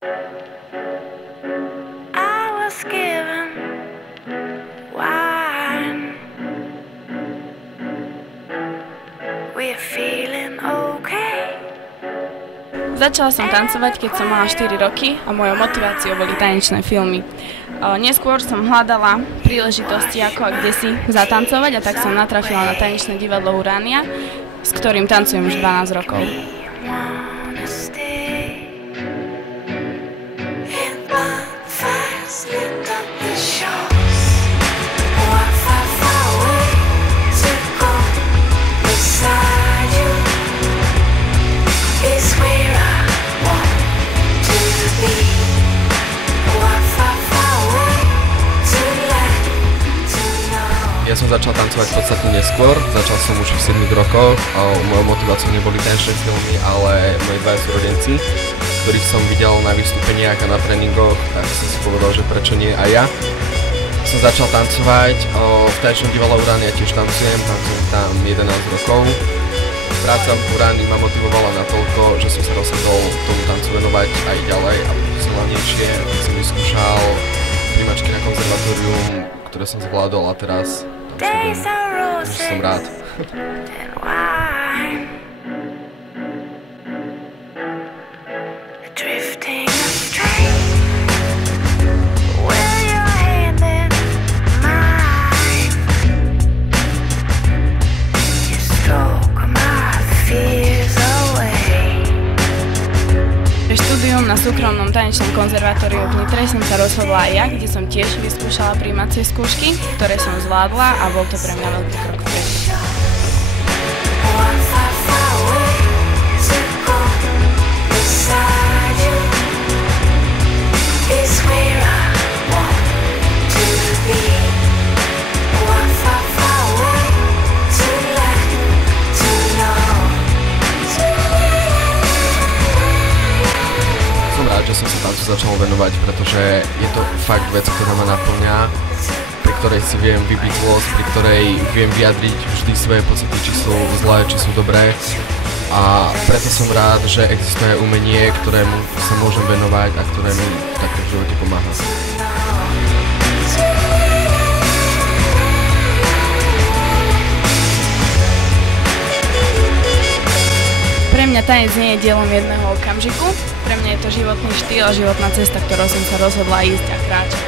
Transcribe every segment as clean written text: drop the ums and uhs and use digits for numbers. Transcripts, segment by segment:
I was given wine. We're feeling okay. Začala som tancovať, keď som mala 4 roky a mojou motiváciou boli tanečné filmy. Neskôr som hľadala príležitosti, ako a kde si zatancovať, a tak som natrafila na tanečné divadlo Urania, s ktorým tancujem už 12 rokov. Ja som začal tancovať podstatne neskôr, začal som už v 7 rokoch a mojou motiváciou neboli tanečné filmy, ale moji dvaja súrodenci, ktorých som videl na vystúpeniach a na tréningoch, tak som si povedal, že prečo nie aj ja. Som začal tancovať, v tanečnom divadle Urania tiež tancujem tam 11 rokov. Práca v Urani ma motivovala natoľko, že som sa rozhodol tomu tancu venovať aj ďalej a profesionálnejšie. Som vyskúšal prijímačky na konzervatórium, ktoré som zvládol, a teraz som rád. Na súkromnom tanečnom konzervatóriu v Nitre som sa rozhodla aj ja, kde som tiež vyskúšala prijímacie skúšky, ktoré som zvládla, a bol to pre mňa veľký krok vpred. Že som sa tancu začal venovať, pretože je to fakt vec, ktorá ma naplňa, pri ktorej si viem vybiť zlosť, pri ktorej viem vyjadriť vždy svoje pocity, či sú zlé, či sú dobré, a preto som rád, že existuje umenie, ktorému sa môžem venovať a ktoré mi takto v živote pomáha. Pre mňa tanec nie je dielom jedného okamžiku, pre mňa je to životný štýl a životná cesta, ktorou som sa rozhodla ísť a kráčať.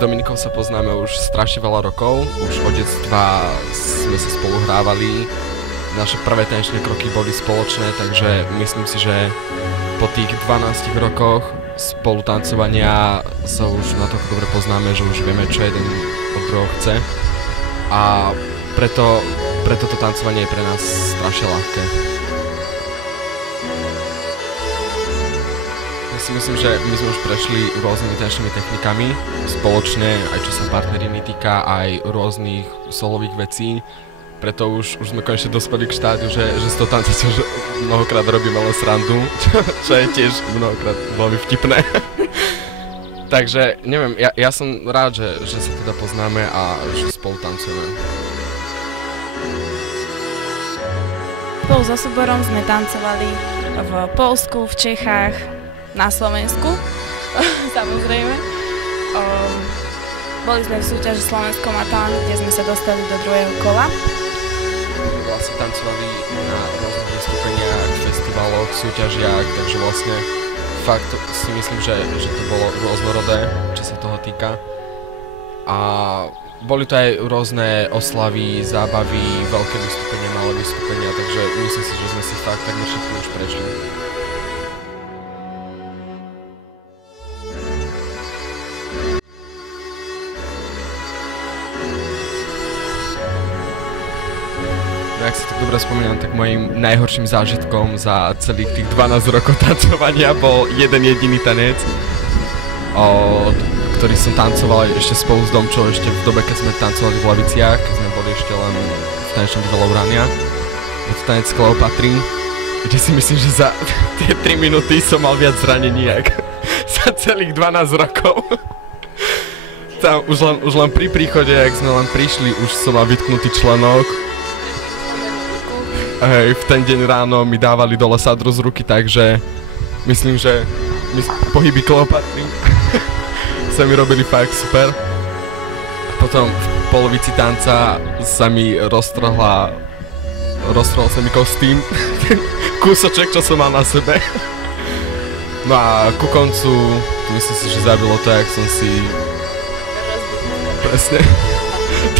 S Dominikou sa poznáme už strašne veľa rokov, už od detstva sme sa spolu hrávali, naše prvé tanečné kroky boli spoločné, takže myslím si, že po tých 12 rokoch spolu tancovania sa už natoľko dobre poznáme, že už vieme, čo jeden od druhého chce, a preto to tancovanie je pre nás strašne ľahké. Myslím, že my sme už prešli rôznymi tanečnými technikami spoločne, aj čo sa partneriny týka, aj rôznych solových vecí. Preto už sme konečne dospeli k štádiu, že s tou tancovou mnohokrát robíme len srandu, čo je tiež mnohokrát veľmi vtipné. Takže neviem, ja som rád, že sa teda poznáme a že spolu tancujeme. Spolu so súborom sme tancovali v Poľsku, v Čechách, na Slovensku, samozrejme. Boli sme v súťaži Slovensko má talent, kde sme sa dostali do druhého kola. Vlastne tancovali na rôznych vystúpeniach, festivaloch, súťažiach, takže vlastne fakt si myslím, že to bolo rôznorodé, čo sa toho týka. A boli to aj rôzne oslavy, zábavy, veľké vystúpenia, malé vystúpenia, takže myslím si, že sme si fakt takmer všetko už prešli. Jak si tak dobre spomínam, tak mojím najhorším zážitkom za celých tých 12 rokov tancovania bol jeden jediný tanec, ktorý som tancoval ešte spolu s Domčou, ešte v dobe, keď sme tancovali v Laviciach, keď sme boli ešte len v tanečnom divadle Urania. Je to tanec Kleopatry, kde si myslím, že za tie 3 minúty som mal viac zranení, jak za celých 12 rokov. Tam už len pri príchode, jak sme len prišli, už som mal vytknutý členok. Hej, v ten deň ráno mi dávali dole sadru z ruky, takže myslím, že pohyby Kleopatry sa mi robili fakt super. A potom v polovici tanca sa mi roztrhol sa mi kostým, kúsoček, čo som mal na sebe. No a ku koncu, myslím si, že zabilo to, jak som si... Presne.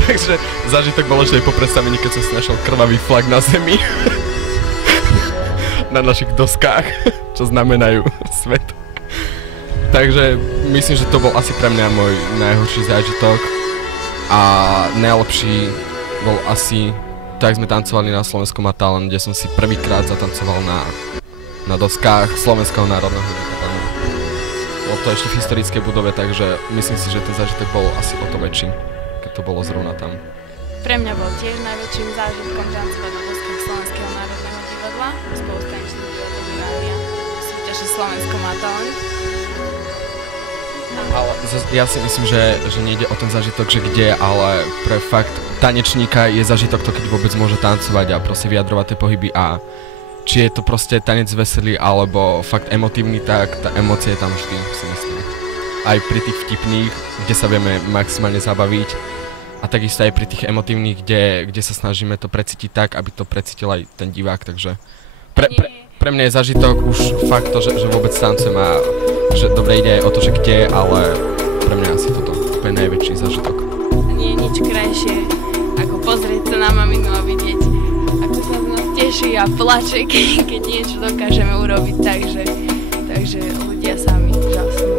Takže zážitok bol ešte aj po predstavení, keď som si našiel krvavý flag na zemi. Na našich doskách, čo znamenajú svet. Takže myslím, že to bol asi pre mňa môj najhorší zážitok. A najlepší bol asi to, jak sme tancovali na Slovenskom Má talent, kde som si prvýkrát zatancoval na doskách Slovenského národného divadla. Bolo to ešte v historickej budove, takže myslím si, že ten zážitok bol asi o to väčší, keď to bolo zrovna tam. Pre mňa bol tiež najväčším zážitkom tancovať na doskách Slovenského národného divadla spolu s tanečným divadlom Urania v súťaži Slovensko Má talent. Ale ja si myslím, že nejde o ten zážitok, že kde, ale pre fakt tanečníka je zážitok to, keď vôbec môže tancovať a proste vyjadrovať tie pohyby a či je to proste tanec veselý alebo fakt emotívny, tak tá emócia je tam vždy, si myslím. Aj pri tých vtipných, kde sa vieme maximálne zabaviť a takisto aj pri tých emotívnych, kde sa snažíme to precítiť tak, aby to precítil aj ten divák, takže pre mňa je zážitok už fakt to, že vôbec tancujem a že dobre ide aj o to, že kde, ale pre mňa asi toto úplne najväčší zážitok. Nie je nič krajšie, ako pozrieť sa na maminu a vidieť, ako sa z nás teší a plače, keď niečo dokážeme urobiť, takže ľudia sami žasnú.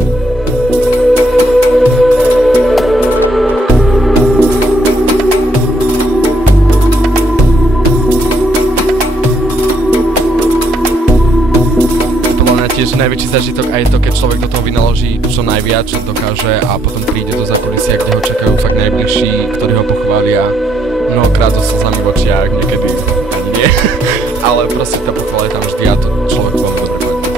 Tiež najväčší zážitok aj to, keď človek do toho vynaloží čo najviac, čo dokáže a potom príde do zákulisia, kde ho čakajú fakt najbližší, ktorí ho pochvália. Mnohokrát so slzami v očiach, niekedy ani nie, ale proste tá pochvála je tam vždy a to človek veľmi dobre padne.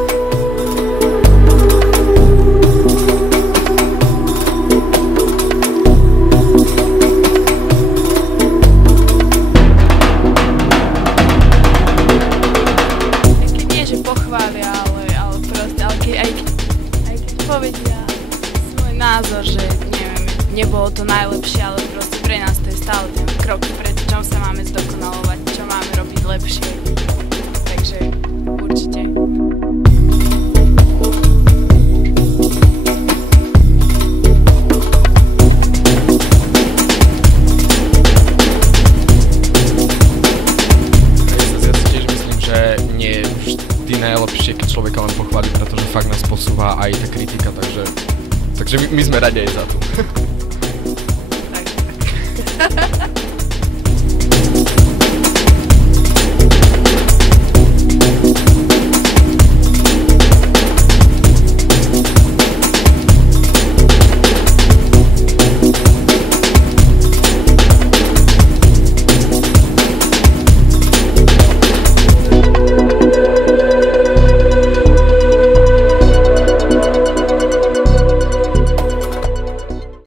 Povedia svoj názor, že neviem, nebolo to najlepšie, ale proste pre nás to je stále ten krok vpred, čom sa máme zdokonalovať, čo máme robiť lepšie. Takže určite. Ja si tiež myslím, že nie je vždy najlepšie, keď človeka len pochváli, pretože fakt nás posúva aj tá kritika, takže my sme radi aj za to. Tak.